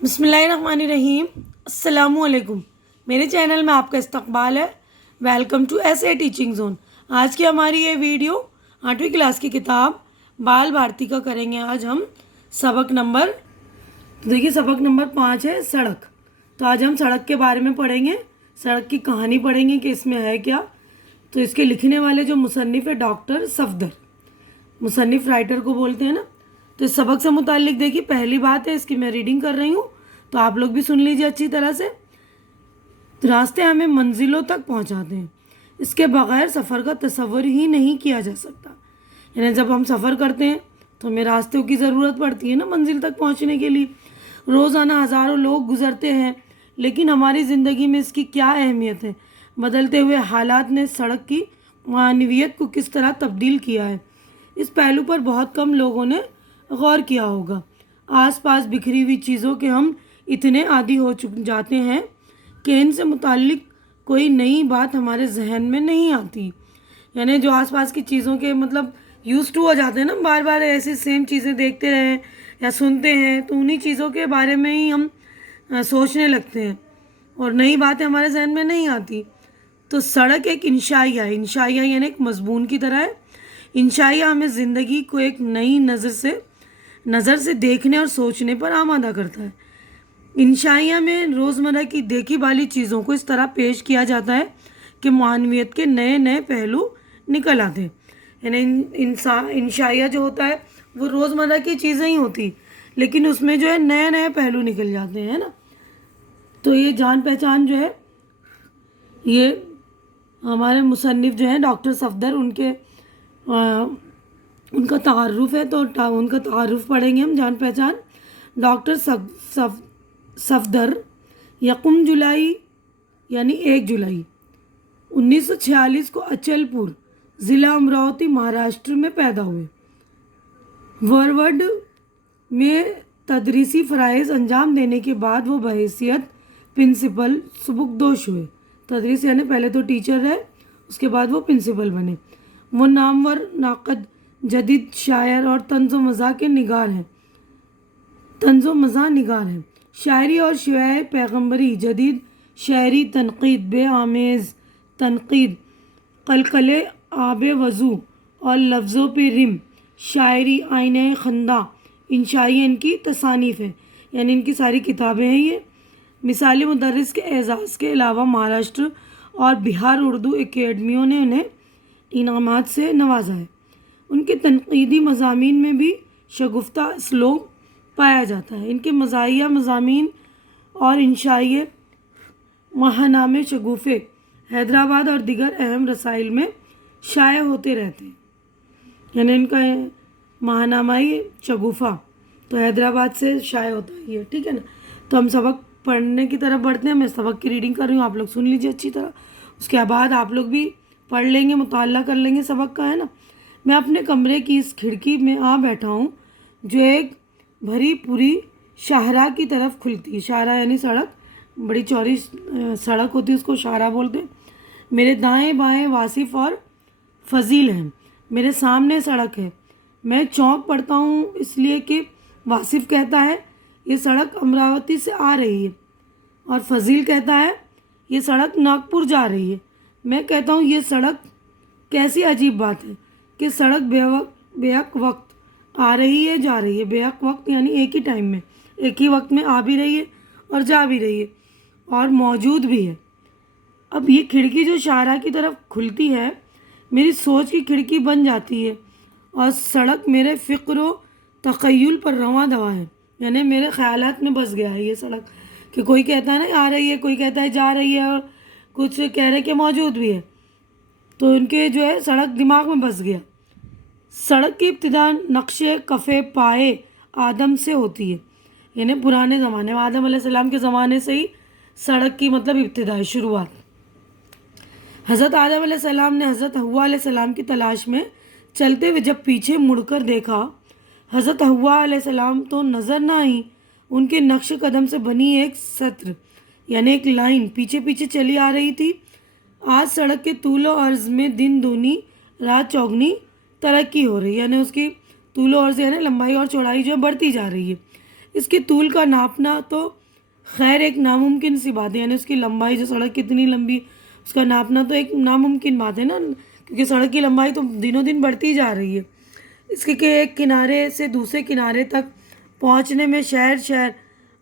بسم اللہ الرحمن الرحیم۔ السلام علیکم۔ میرے چینل میں آپ کا استقبال ہے۔ Welcome to S A teaching zone. آج کی ہماری یہ ویڈیو 8ویں کلاس کی کتاب بال بھارتی کا کریں گے۔ آج ہم سبق نمبر 5 ہے سڑک۔ تو آج ہم سڑک کے بارے میں پڑھیں گے، سڑک کی کہانی پڑھیں گے کہ اس میں ہے کیا۔ تو اس کے لکھنے والے جو مصنف ہے ڈاکٹر صفدر، مصنف رائٹر کو بولتے ہیں نا۔ تو اس سبق سے متعلق دیکھیے، پہلی بات ہے اس کی میں ریڈنگ کر رہی ہوں تو آپ لوگ بھی سن لیجیے اچھی طرح سے۔ راستے ہمیں منزلوں تک پہنچاتے ہیں، اس کے بغیر سفر کا تصور ہی نہیں کیا جا سکتا۔ یعنی جب ہم سفر کرتے ہیں تو ہمیں راستوں کی ضرورت پڑتی ہے نا منزل تک پہنچنے کے لیے۔ روزانہ ہزاروں لوگ گزرتے ہیں، لیکن ہماری زندگی میں اس کی کیا اہمیت ہے؟ بدلتے ہوئے حالات نے سڑک کی معنویت کو کس طرح تبدیل کیا ہے، اس پہلو پر بہت کم لوگوں نے غور کیا ہوگا۔ آس پاس بکھری ہوئی چیزوں کے ہم اتنے عادی ہو جاتے ہیں کہ ان سے متعلق کوئی نئی بات ہمارے ذہن میں نہیں آتی۔ یعنی جو آس پاس کی چیزوں کے یوز ٹو ہو جاتے ہیں نا، بار بار ایسی سیم چیزیں دیکھتے رہیں یا سنتے ہیں تو انہی چیزوں کے بارے میں ہی ہم سوچنے لگتے ہیں اور نئی باتیں ہمارے ذہن میں نہیں آتی۔ تو سڑک ایک انشائیہ ہے، انشائیہ یعنی ایک مضمون کی طرح ہے۔ انشائیہ ہمیں زندگی کو ایک نئی نظر سے دیکھنے اور سوچنے پر آمادہ کرتا ہے۔ انشائیہ میں روزمرہ کی دیکھی بھالی چیزوں کو اس طرح پیش کیا جاتا ہے کہ معنویت کے نئے نئے پہلو نکل آتے ہیں۔ یعنی انشائیہ جو ہوتا ہے وہ روزمرہ کی چیزیں ہی ہوتی، لیکن اس میں جو ہے نئے نئے پہلو نکل جاتے ہیں نا۔ تو یہ جان پہچان جو ہے، یہ ہمارے مصنف جو ہیں ڈاکٹر صفدر، ان کا تعارف ہے، تو ان کا تعارف پڑھیں گے ہم، جان پہچان۔ ڈاکٹر صفدر یکم جولائی یعنی 1 جولائی 1946 کو اچل پور ضلع امراوتی مہاراشٹر میں پیدا ہوئے۔ ورورڈ میں تدریسی فرائض انجام دینے کے بعد وہ بحیثیت پرنسپل سبکدوش ہوئے۔ تدریس یعنی پہلے تو ٹیچر رہے، اس کے بعد وہ پرنسپل بنے۔ وہ نامور ناقد، جدید شاعر اور طنز و مزاح نگار ہیں۔ شاعری اور شیوہ پیغمبری، جدید شعری تنقید، بے آمیز تنقید، قلقلِ آب وضو اور لفظوں پہ رم، شاعری، آئینۂ خنداں، انشائیہ ان کی تصانیف ہیں، یعنی ان کی ساری کتابیں ہیں یہ۔ مثالی مدرس کے اعزاز کے علاوہ مہاراشٹر اور بہار اردو اکیڈمیوں نے انہیں انعامات سے نوازا ہے۔ ان کے تنقیدی مضامین میں بھی شگفتہ اسلوب پایا جاتا ہے۔ ان کے مزاحیہ مضامین اور انشائیہ ماہنامے شگوفے حیدرآباد اور دیگر اہم رسائل میں شائع ہوتے رہتے ہیں۔ یعنی ان کا ماہنامہ شگوفہ تو حیدرآباد سے شائع ہوتا ہے یہ، ٹھیک ہے نا۔ تو ہم سبق پڑھنے کی طرف بڑھتے ہیں۔ میں سبق کی ریڈنگ کر رہی ہوں، آپ لوگ سن لیجیے اچھی طرح، اس کے بعد آپ لوگ بھی پڑھ لیں گے، مطالعہ کر لیں گے سبق کا، ہے نا۔ میں اپنے کمرے کی اس کھڑکی میں آ بیٹھا ہوں جو ایک بھری پوری شاہراہ کی طرف کھلتی ہے۔ شاہراہ یعنی سڑک، بڑی چوڑی سڑک ہوتی ہے، اس کو شاہراہ بولتے ہیں۔ میرے دائیں بائیں واصف اور فضیل ہیں، میرے سامنے سڑک ہے۔ میں چونک پڑتا ہوں اس لیے کہ واصف کہتا ہے یہ سڑک امراوتی سے آ رہی ہے، اور فضیل کہتا ہے یہ سڑک ناگپور جا رہی ہے۔ میں کہتا ہوں یہ سڑک کیسی عجیب بات ہے کہ سڑک بے حق وقت آ رہی ہے، جا رہی ہے۔ بے حق وقت یعنی ایک ہی ٹائم میں، ایک ہی وقت میں آ بھی رہی ہے اور جا بھی رہی ہے اور موجود بھی ہے۔ اب یہ کھڑکی جو شاہراہ کی طرف کھلتی ہے، میری سوچ کی کھڑکی بن جاتی ہے، اور سڑک میرے فکر و تخیل پر رواں دواں ہے۔ یعنی میرے خیالات میں بس گیا ہے یہ سڑک، کہ کوئی کہتا ہے نا آ رہی ہے، کوئی کہتا ہے جا رہی ہے، اور کچھ کہہ رہے کہ موجود بھی ہے، تو ان کے جو ہے سڑک دماغ میں بس گیا۔ سڑک کی ابتدا نقش کفِ پائے آدم سے ہوتی ہے۔ یعنی پرانے زمانے میں، آدم علیہ السلام کے زمانے سے ہی سڑک کی ابتدا ہے، شروعات۔ حضرت آدم علیہ السلام نے حضرت حوا علیہ السلام کی تلاش میں چلتے ہوئے جب پیچھے مڑ کر دیکھا، حضرت حوا علیہ السلام تو نظر نہ آئی، ان کے نقش قدم سے بنی ایک سطر یعنی ایک لائن پیچھے پیچھے چلی آ رہی تھی۔ آج سڑک کے طول و عرض میں دن دونی رات چوگنی ترقی ہو رہی ہے، یعنی اس کی طول و عرض یعنی لمبائی اور چوڑائی جو بڑھتی جا رہی ہے۔ اس کے طول کا ناپنا تو خیر ایک ناممکن سی بات ہے، یعنی اس کی لمبائی، جو سڑک کتنی لمبی، اس کا ناپنا تو ایک ناممکن بات ہے نا، کیونکہ سڑک کی لمبائی تو دنوں دن بڑھتی جا رہی ہے۔ اس کے کہ ایک کنارے سے دوسرے کنارے تک پہنچنے میں شہر شہر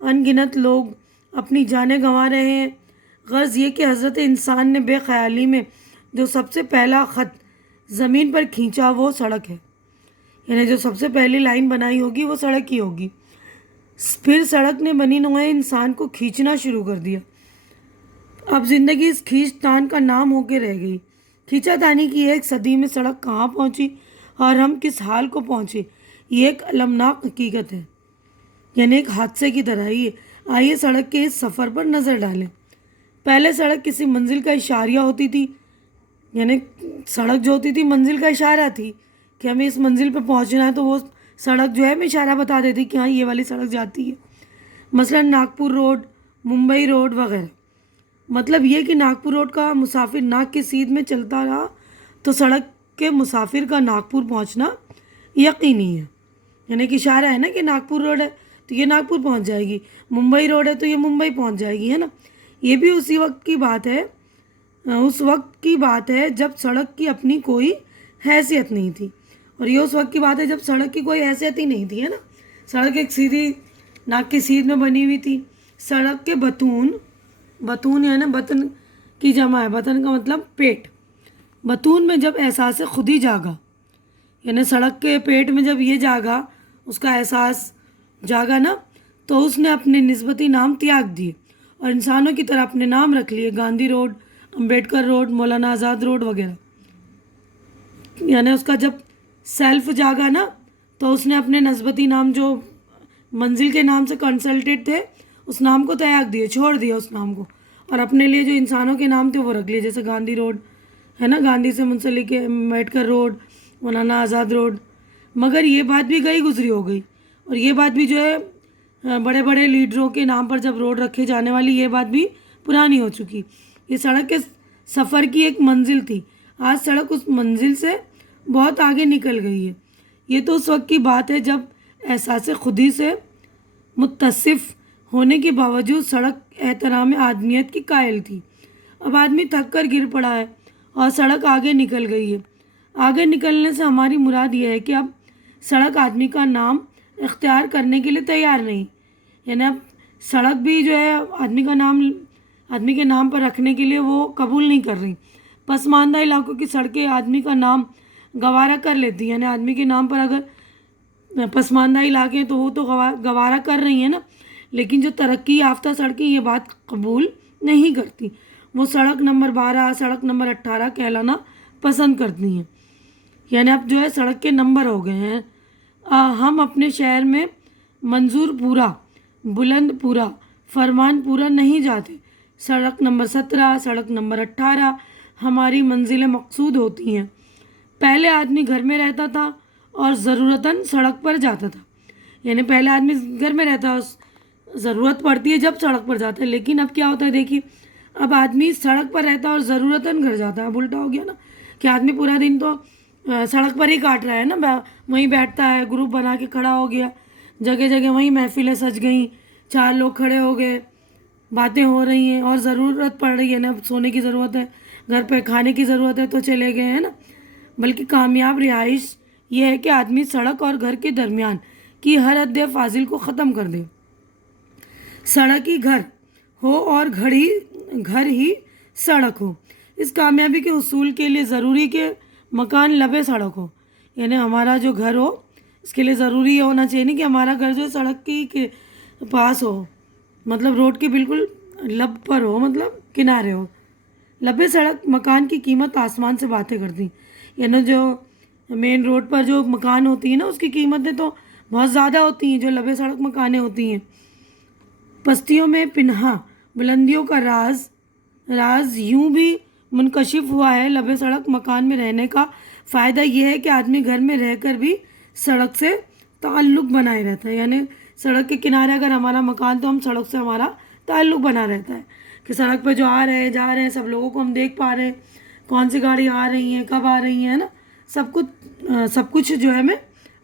ان گنت لوگ اپنی جانیں گنوا رہے ہیں۔ غرض یہ کہ حضرت انسان نے بے خیالی میں جو سب سے پہلا خط زمین پر کھینچا وہ سڑک ہے، یعنی جو سب سے پہلی لائن بنائی ہوگی وہ سڑک ہی ہوگی۔ پھر سڑک نے بنی نوع انسان کو کھینچنا شروع کر دیا۔ اب زندگی اس کھینچ تان کا نام ہو کے رہ گئی۔ کھینچا تانی کی ایک صدی میں سڑک کہاں پہنچی اور ہم کس حال کو پہنچے، یہ ایک المناک حقیقت ہے، یعنی ایک حادثے کی طرح ہی ہے۔ آئیے سڑک کے اس سفر پر نظر ڈالیں۔ پہلے سڑک کسی منزل کا اشاریہ ہوتی تھی، یعنی سڑک جو ہوتی تھی منزل کا اشارہ تھی کہ ہمیں اس منزل پہ پہنچنا ہے، تو وہ سڑک جو ہے ہمیں اشارہ بتا دیتی کہ ہاں یہ والی سڑک جاتی ہے۔ مثلا ناگپور روڈ، ممبئی روڈ وغیرہ۔ مطلب یہ کہ ناگپور روڈ کا مسافر ناگ کی سیدھ میں چلتا رہا تو سڑک کے مسافر کا ناگپور پہنچنا یقینی ہے، یعنی کہ اشارہ ہے نا کہ ناگپور روڈ ہے تو یہ ناگپور پہنچ جائے گی، ممبئی روڈ ہے تو یہ ممبئی پہنچ جائے گی، ہے نا۔ یہ بھی اس وقت کی بات ہے جب سڑک کی اپنی کوئی حیثیت نہیں تھی، اور یہ اس وقت کی بات ہے جب سڑک کی کوئی حیثیت ہی نہیں تھی، ہے نا۔ سڑک ایک سیدھی ناک کی سیدھ میں بنی ہوئی تھی۔ سڑک کے بطون یعنی بطن کی جمع ہے، بطن کا مطلب پیٹ۔ بطون میں جب احساس خودی جاگا، یعنی سڑک کے پیٹ میں جب یہ جاگا، اس کا احساس جاگا نا، تو اس نے اپنے نسبتی نام تیاگ دیے اور انسانوں کی طرح اپنے نام رکھ لیے، Gandhi road, Ambedkar road, Maulana Azad road وغیرہ۔ یعنی اس کا جب سیلف جاگا نا، تو اس نے اپنے نسبتی نام جو منزل کے نام سے کنسلٹیڈ تھے، اس نام کو تیاگ دیے، چھوڑ دیا اس نام کو، اور اپنے لیے جو انسانوں کے نام تھے وہ رکھ لیے، جیسے گاندھی روڈ ہے نا، گاندھی سے منسلک ہے، امبیڈکر روڈ، مولانا آزاد روڈ۔ مگر یہ بات بھی گئی گزری ہو گئی، اور یہ بات بھی جو ہے بڑے بڑے لیڈروں کے نام پر جب روڈ رکھے جانے والی، یہ بات بھی پرانی ہو چکی۔ یہ سڑک کے سفر کی ایک منزل تھی، آج سڑک اس منزل سے بہت آگے نکل گئی ہے۔ یہ تو اس وقت کی بات ہے جب احساس خودی سے متصف ہونے کے باوجود سڑک احترام آدمیت کی قائل تھی۔ اب آدمی تھک کر گر پڑا ہے اور سڑک آگے نکل گئی ہے۔ آگے نکلنے سے ہماری مراد یہ ہے کہ اب سڑک آدمی کا نام اختیار کرنے کے لیے تیار نہیں، یعنی اب سڑک بھی جو ہے آدمی کے نام پر رکھنے کے لیے وہ قبول نہیں کر رہی۔ پسماندہ علاقوں کی سڑکیں آدمی کا نام گوارا کر لیتی ہیں، یعنی آدمی کے نام پر اگر پسماندہ علاقے ہیں تو وہ تو گوارا کر رہی ہیں نا، لیکن جو ترقی یافتہ سڑکیں یہ بات قبول نہیں کرتی، وہ سڑک نمبر 12، سڑک نمبر 18 کہلانا پسند کرتی ہیں، یعنی اب جو ہے سڑک کے نمبر ہو گئے ہیں۔ ہم اپنے شہر میں منظور پورہ، بلند پورہ، فرمان پورہ نہیں جاتے، سڑک نمبر 17، سڑک نمبر 18 ہماری منزل مقصود ہوتی ہیں۔ پہلے آدمی گھر میں رہتا تھا اور ضرورتاً سڑک پر جاتا تھا، یعنی پہلے آدمی گھر میں رہتا ہے، ضرورت پڑتی ہے جب سڑک پر جاتا ہے، لیکن اب کیا ہوتا ہے دیکھیے، اب آدمی سڑک پر رہتا ہے اور ضرورتاً گھر جاتا ہے۔ اب الٹا ہو گیا نا کہ آدمی پورا دن تو سڑک پر ہی کاٹ رہا ہے نا، وہیں بیٹھتا ہے، گروپ بنا کے کھڑا ہو گیا، جگہ جگہ وہیں محفلیں سج گئیں، 4 لوگ کھڑے ہو گئے، باتیں ہو رہی ہیں، اور ضرورت پڑ رہی ہے نا، سونے کی ضرورت ہے، گھر پہ کھانے کی ضرورت ہے تو چلے گئے ہیں نا۔ بلکہ کامیاب رہائش یہ ہے کہ آدمی سڑک اور گھر کے درمیان کی ہر حد فاصل کو ختم کر دے، سڑک ہی گھر ہو اور گھر ہی سڑک ہو۔ اس کامیابی کے حصول کے لیے ضروری کہ مکان لبے سڑک ہو، یعنی ہمارا جو گھر ہو اس کے لیے ضروری یہ ہونا چاہیے نہیں کہ ہمارا گھر جو سڑک کے پاس ہو، مطلب روڈ کے بالکل لب پر ہو، مطلب کنارے ہو۔ لبے سڑک مکان کی قیمت آسمان سے باتیں کرتی ہیں، یعنی جو مین روڈ پر جو مکان ہوتی ہیں نا اس کی قیمتیں تو بہت زیادہ ہوتی ہیں جو لبے سڑک مکانیں ہوتی ہیں۔ پستیوں میں پنہاں بلندیوں کا راز یوں بھی منکشف ہوا ہے۔ لبے سڑک مکان میں رہنے کا فائدہ یہ ہے کہ آدمی گھر میں رہ کر بھی سڑک سے تعلق بنائے رہتا ہے، یعنی سڑک کے کنارے اگر ہمارا مکان تو ہم سڑک سے ہمارا تعلق بنا رہتا ہے کہ سڑک پہ جو آ رہے ہیں جا رہے ہیں سب لوگوں کو ہم دیکھ پا رہے ہیں، کون سی گاڑی آ رہی ہیں، کب آ رہی ہیں، نا، سب کچھ جو ہے ہمیں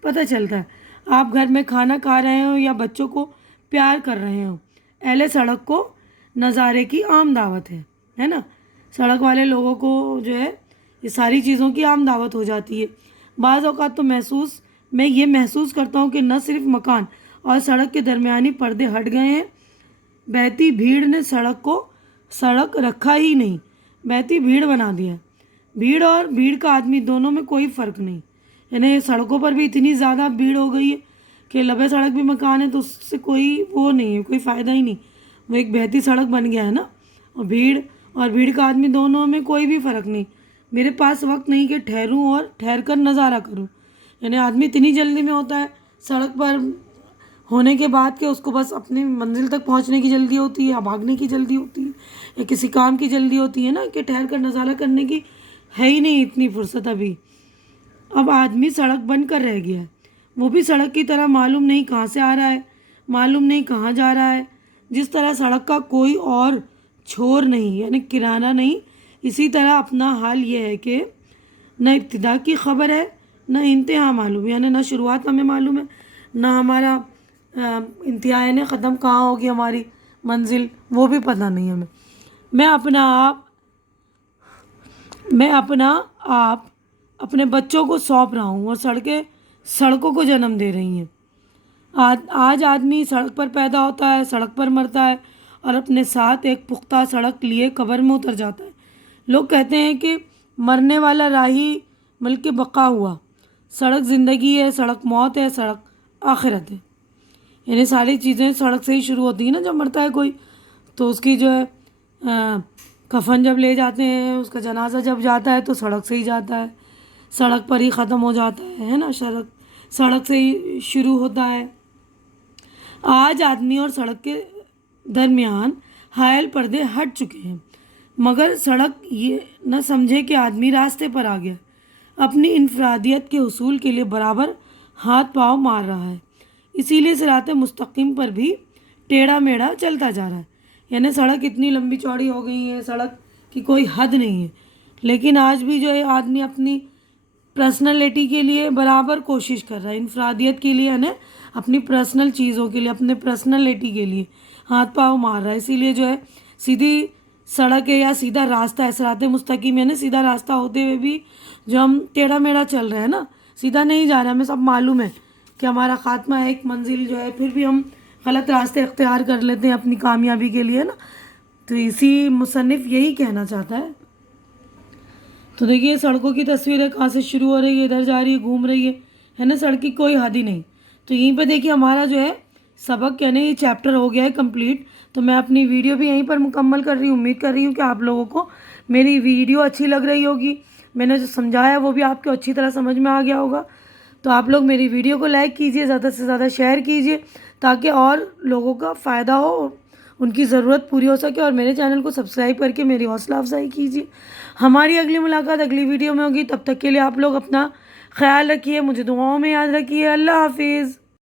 پتہ چلتا ہے۔ آپ گھر میں کھانا کھا رہے ہوں یا بچوں کو پیار کر رہے ہوں، اہل سڑک کو نظارے کی عام دعوت ہے نا. سڑک والے لوگوں کو جو ہے یہ ساری چیزوں کی عام دعوت ہو جاتی ہے. بعض اوقات تو میں یہ محسوس کرتا ہوں کہ نہ صرف مکان اور سڑک کے درمیانی پردے ہٹ گئے ہیں، بہتی بھیڑ نے سڑک کو سڑک رکھا ہی نہیں، بہتی بھیڑ بنا دیا. بھیڑ اور بھیڑ کا آدمی دونوں میں کوئی فرق نہیں. یعنی سڑکوں پر بھی اتنی زیادہ بھیڑ ہو گئی ہے کہ لبے سڑک بھی مکان ہے تو اس سے کوئی وہ نہیں ہے، کوئی فائدہ ہی نہیں. وہ ایک بہتی سڑک بن گیا ہے نا. اور بھیڑ کا آدمی دونوں میں کوئی بھی فرق نہیں. میرے پاس وقت نہیں کہ ٹھہروں اور ٹھہر کر نظارہ کروں. یعنی آدمی اتنی جلدی میں ہوتا ہے سڑک پر ہونے کے بعد کہ اس کو بس اپنی منزل تک پہنچنے کی جلدی ہوتی ہے، یا بھاگنے کی جلدی ہوتی ہے، یا کسی کام کی جلدی ہوتی ہے نا، کہ ٹھہر کر نظارہ کرنے کی ہے ہی نہیں اتنی فرصت ابھی. اب آدمی سڑک بن کر رہ گیا ہے، وہ بھی سڑک کی طرح معلوم نہیں کہاں سے آ رہا ہے، معلوم نہیں کہاں جا رہا ہے. جس طرح سڑک کا کوئی اور چھور نہیں یعنی کرانہ نہیں، اسی طرح اپنا حال یہ ہے کہ نہ ابتدا کی خبر ہے، نہ انتہا معلوم، یعنی نہ شروعات ہمیں معلوم ہے، نہ ہمارا انتہا یعنی ختم کہاں ہوگی ہماری منزل، وہ بھی پتہ نہیں ہمیں. میں اپنا آپ اپنے بچوں کو سونپ رہا ہوں اور سڑکوں کو جنم دے رہی ہیں. آج آدمی سڑک پر پیدا ہوتا ہے، سڑک پر مرتا ہے اور اپنے ساتھ ایک پختہ سڑک لیے قبر میں اتر جاتا ہے. لوگ کہتے ہیں کہ مرنے والا راہی ملک بقا ہوا. سڑک زندگی ہے، سڑک موت ہے، سڑک آخرت ہے. یعنی ساری چیزیں سڑک سے ہی شروع ہوتی ہیں نا. جب مرتا ہے کوئی تو اس کی جو ہے کفن جب لے جاتے ہیں، اس کا جنازہ جب جاتا ہے تو سڑک سے ہی جاتا ہے، سڑک پر ہی ختم ہو جاتا ہے نا. سڑک سے ہی شروع ہوتا ہے. آج آدمی اور سڑک کے درمیان حائل پردے ہٹ چکے ہیں، مگر سڑک یہ نہ سمجھے کہ آدمی راستے پر آ گیا، اپنی انفرادیت کے حصول کے لیے برابر ہاتھ پاؤں مار رہا ہے. اسی لیے صراط مستقیم پر بھی ٹیڑھا میڑھا چلتا جا رہا ہے. یعنی سڑک اتنی لمبی چوڑی ہو گئی ہے، سڑک کی کوئی حد نہیں ہے، لیکن آج بھی جو ہے آدمی اپنی پرسنالٹی کے لیے برابر کوشش کر رہا ہے، انفرادیت کے لیے یعنی اپنی پرسنل چیزوں کے لیے، اپنے پرسنالٹی کے لیے ہاتھ پاؤں مار رہا ہے. اسی لیے جو ہے سیدھی سڑک ہے یا سیدھا راستہ ہے، صراط مستقیم یعنی سیدھا راستہ ہوتے ہوئے بھی جو ہم ٹیڑھا میڑھا چل رہے ہیں نا، سیدھا نہیں جا رہے. ہمیں سب معلوم ہے کہ ہمارا خاتمہ ہے ایک منزل جو ہے، پھر بھی ہم غلط راستے اختیار کر لیتے ہیں اپنی کامیابی کے لیے نا. تو اسی مصنف یہی کہنا چاہتا ہے. تو دیکھیے سڑکوں کی تصویریں کہاں سے شروع ہو رہی ہے، ادھر جا رہی ہے، گھوم رہی ہے نا. سڑک کی کوئی حد ہی نہیں. تو یہیں پہ دیکھیے ہمارا جو ہے سبق یعنی یہ چیپٹر ہو گیا ہے کمپلیٹ. تو میں اپنی ویڈیو بھی یہیں پر مکمل کر رہی ہوں. امید کر رہی ہوں کہ آپ لوگوں کو میری ویڈیو اچھی لگ رہی ہوگی. میں نے جو سمجھایا وہ بھی آپ کو اچھی طرح سمجھ میں آ گیا ہوگا. تو آپ لوگ میری ویڈیو کو لائک کیجئے، زیادہ سے زیادہ شیئر کیجئے تاکہ اور لوگوں کا فائدہ ہو، ان کی ضرورت پوری ہو سکے. اور میرے چینل کو سبسکرائب کر کے میری حوصلہ افزائی کیجیے. ہماری اگلی ملاقات اگلی ویڈیو میں ہوگی. تب تک کے لیے آپ لوگ اپنا خیال رکھیے، مجھے دعاؤں میں یاد رکھیے. اللہ حافظ.